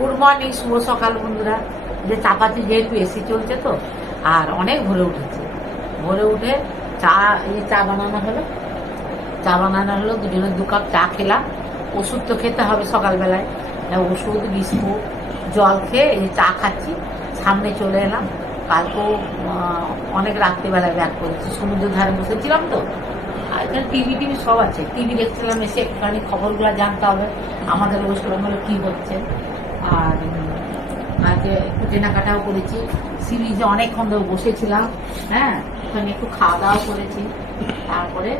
Good morning, শুভ সকাল বন্ধুরা। যে চাপাতি যেহেতু এসি চলছে তো, আর অনেক ভরে উঠেছে। ভোরে উঠে চা, এই চা বানানো হলো। চা বানানো হলো দুজনের দু কাপ চা খেলাম। ওষুধ তো খেতে হবে সকালবেলায়। ওষুধ, বিস্কুট, জল খেয়ে এই চা খাচ্ছি। সামনে চলে এলাম। কালকেও অনেক রাত্রিবেলায় ব্যাক করেছি। সমুদ্রের ধারে বসেছিলাম তো। আর এখানে টিভি টিভি সব আছে। টিভি দেখছিলাম, এসে একটুখানি খবরগুলো জানতে হবে। আমাদের ওয়েস্ট বেঙ্গলে কী হচ্ছে। আর আজকে একটু কেনাকাটাও করেছি। সিরিজে অনেকক্ষণ ধরে বসেছিলাম হ্যাঁ? ওখানে একটু খাওয়া দাওয়া করেছি। তারপরে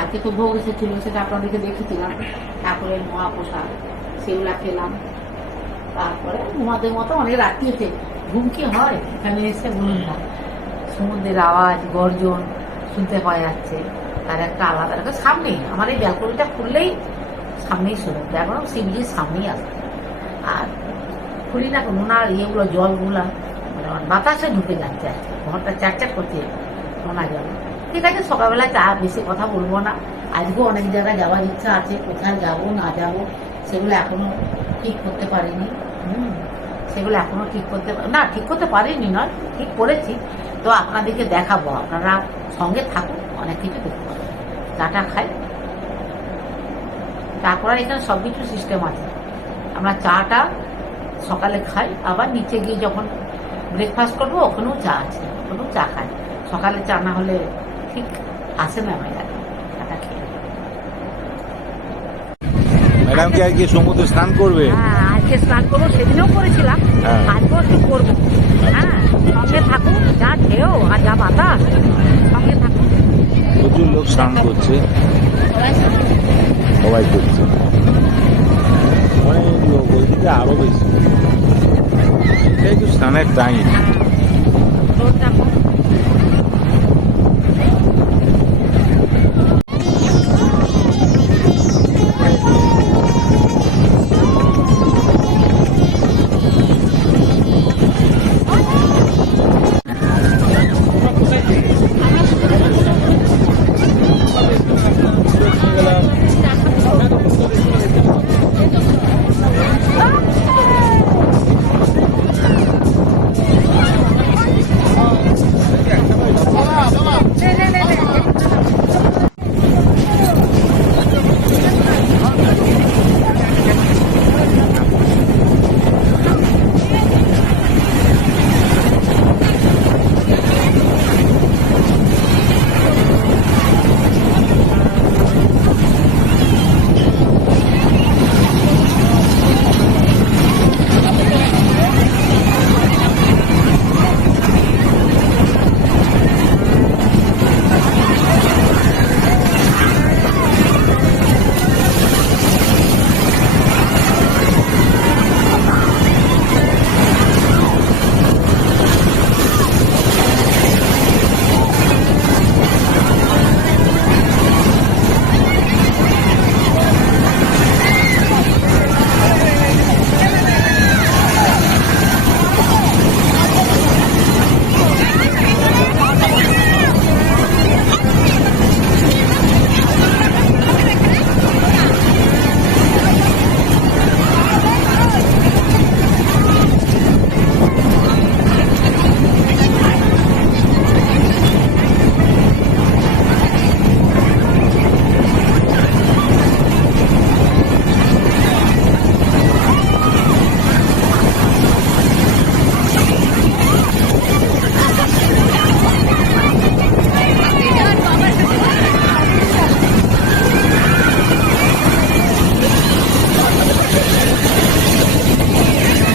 আজকে তো ভোগ এসেছিল, সেটা আপনাদেরকে দেখেছিলাম তারপরে মহাপ্রসাদ, সেগুলা খেলাম। তারপরে ঘুমাদের মতো অনেক রাত্রি হচ্ছে ঘুম কি হয়? এখানে এসে বলুন না। সমুদ্রের আওয়াজ, গর্জন শুনতে পাওয়া যাচ্ছে তার একটা আলাদা একটা সামনেই, আমার এই ব্যালকনিটা খুললেই সামনেই শুনুন সমুদ্র এখন সিবিজির সামনেই আসছে আর খুলি না ওনার ইয়েগুলো জলগুলা মানে বাতাসে ঢুকে যাচ্ছে। ঘরটা চ্যাটচ্যাট করছে নোনা জল ঠিক আছে সকালবেলা চা বেশি কথা বলব না। আজকেও অনেক জায়গায় যাওয়ার ইচ্ছা আছে, কোথায় যাব, না যাব, সেগুলো এখনও ঠিক করতে পারিনি। হুম, সেগুলো এখনও ঠিক করতে না, ঠিক করতে পারিনি নয়, ঠিক করেছি। তো আপনাদেরকে দেখাবো, আপনারা সঙ্গে থাকুন, অনেক কিছু দেখতে পাবেন। চাটা খাই। তারপরে এখানে সব কিছু সিস্টেম আছে। আমরা চাটা সকালে খাই আবার নিচে গিয়ে যখন ব্রেকফাস্ট করব ওখানেও চা আছে ওখানেও চা খাই। সকালে চা না হলে ঠিক আসে না আমার চাটা খেয়ে। ম্যাডাম কি আজকে সমুদ্রে স্নান করবে? হ্যাঁ আজকে স্নান করব সেদিনেও করেছিলাম হ্যাঁ। আজকেও একটু করব। হ্যাঁ সঙ্গে থাকুন যা ঢেউ আর যা বাতাস সঙ্গে থাকুন। প্রচুর লোক স্নান করছে। সবাই করছে। ওইদিকে আরও বেশি এটাই তো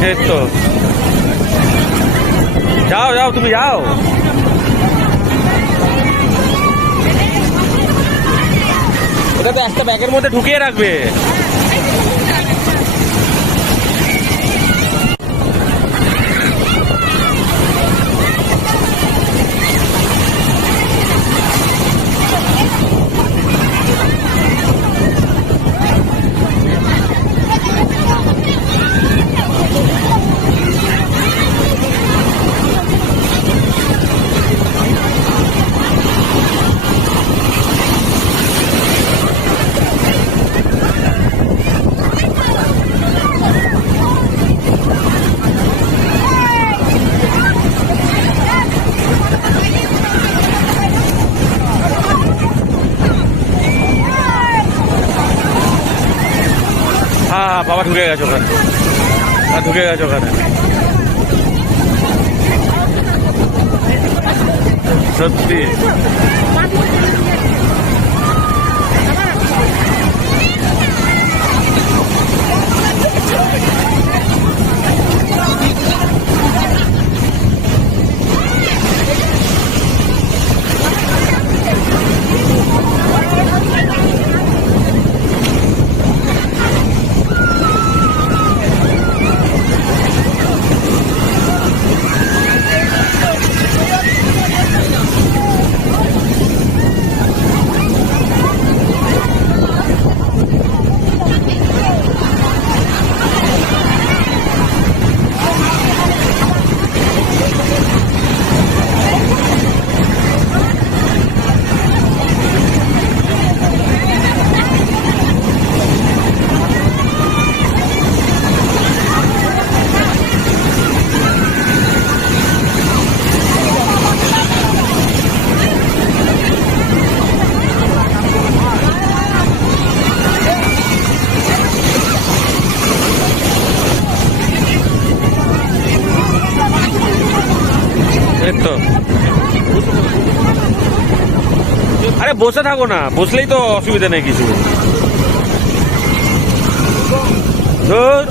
এই তো। যাও যাও তুমি যাও। ওটা তো একটা ব্যাগের মধ্যে ঢুকিয়ে রাখবে। ঢুকে গেছে ওখানে। পা ঢুকে গেছে ওখানে। সত্যি এই তো আরে বসে থাকো না বসলেই তো অসুবিধা নেই কিছু ধুর।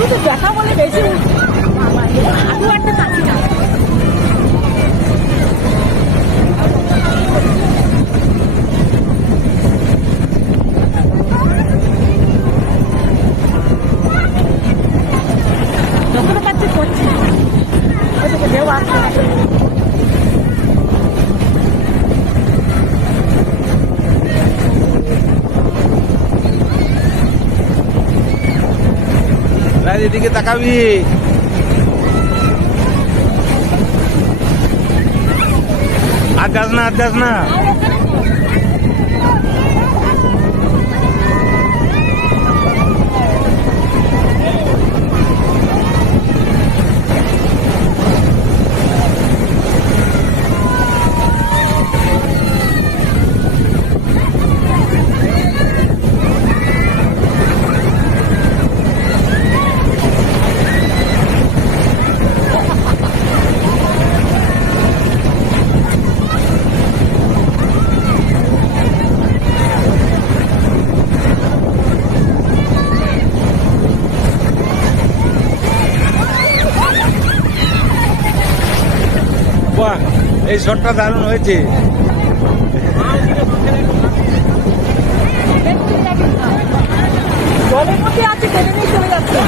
ব্যথা বলে বেশি হাঁটু হাঁটতে পারছি না যতটা পারছি করছি ওইদিকে ঢেউ আসছে না। রাজ এদিকে তাকাবি। আর যাস না আর যাস না। এই শটটা দারুণ হয়েছে। আছে টেনে নিয়ে চলে যাচ্ছে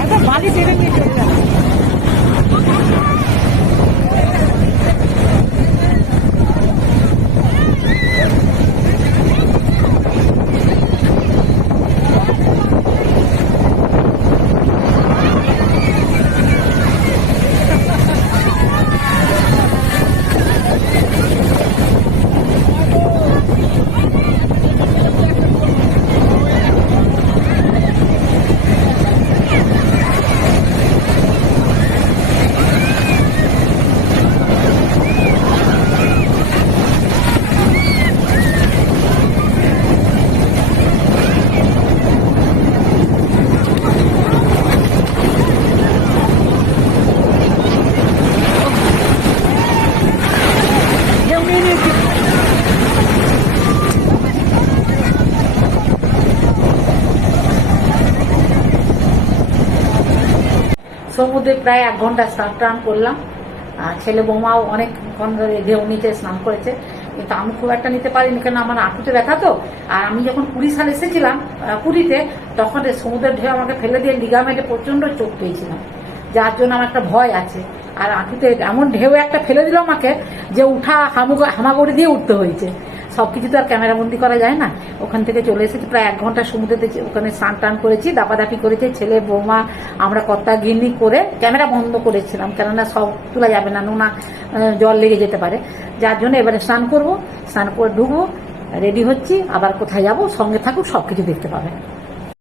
একদম বালি টেনে নিয়ে চলে যাচ্ছে ঢেউ নিয়ে নিয়েছে সমুদ্রে প্রায় এক ঘণ্টা স্নান টান করলাম। আর ছেলে বৌমাও অনেকক্ষণ ধরে ঢেউ নিচে স্নান করেছে। কিন্তু আমি খুব একটা নিতে পারিনি কেন আমার আঁটুতে ব্যথা তো। আর আমি যখন কুড়ি সাল এসেছিলাম পুরীতে তখন সমুদ্রের ঢেউ আমাকে ফেলে দিয়ে লিগামেন্টে প্রচণ্ড চোখ পেয়েছিলাম যার জন্য আমার একটা ভয় আছে। আর আঁটুতে এমন ঢেউ একটা ফেলে দিল আমাকে যে উঠা হামুগ হামাগুড়ি দিয়ে উঠতে হয়েছে। সব কিছু তো আর ক্যামেরাবন্দি করা যায় না। ওখান থেকে চলে এসেছি, প্রায় এক ঘণ্টা সমুদ্রেতে ওখানে স্নান টান করেছি, দাপাদাপি করেছি, ছেলে, বৌমা, আমরা কর্তা ঘিন্নি করে ক্যামেরা বন্ধ করেছিলাম, কেননা সব তোলা যাবে না, নোনা জল লেগে যেতে পারে। যার জন্য এবারে স্নান করব, স্নান করে ঢুকবো, রেডি হচ্ছি, আবার কোথায় যাব, সঙ্গে থাকুক সব কিছু দেখতে পাবে।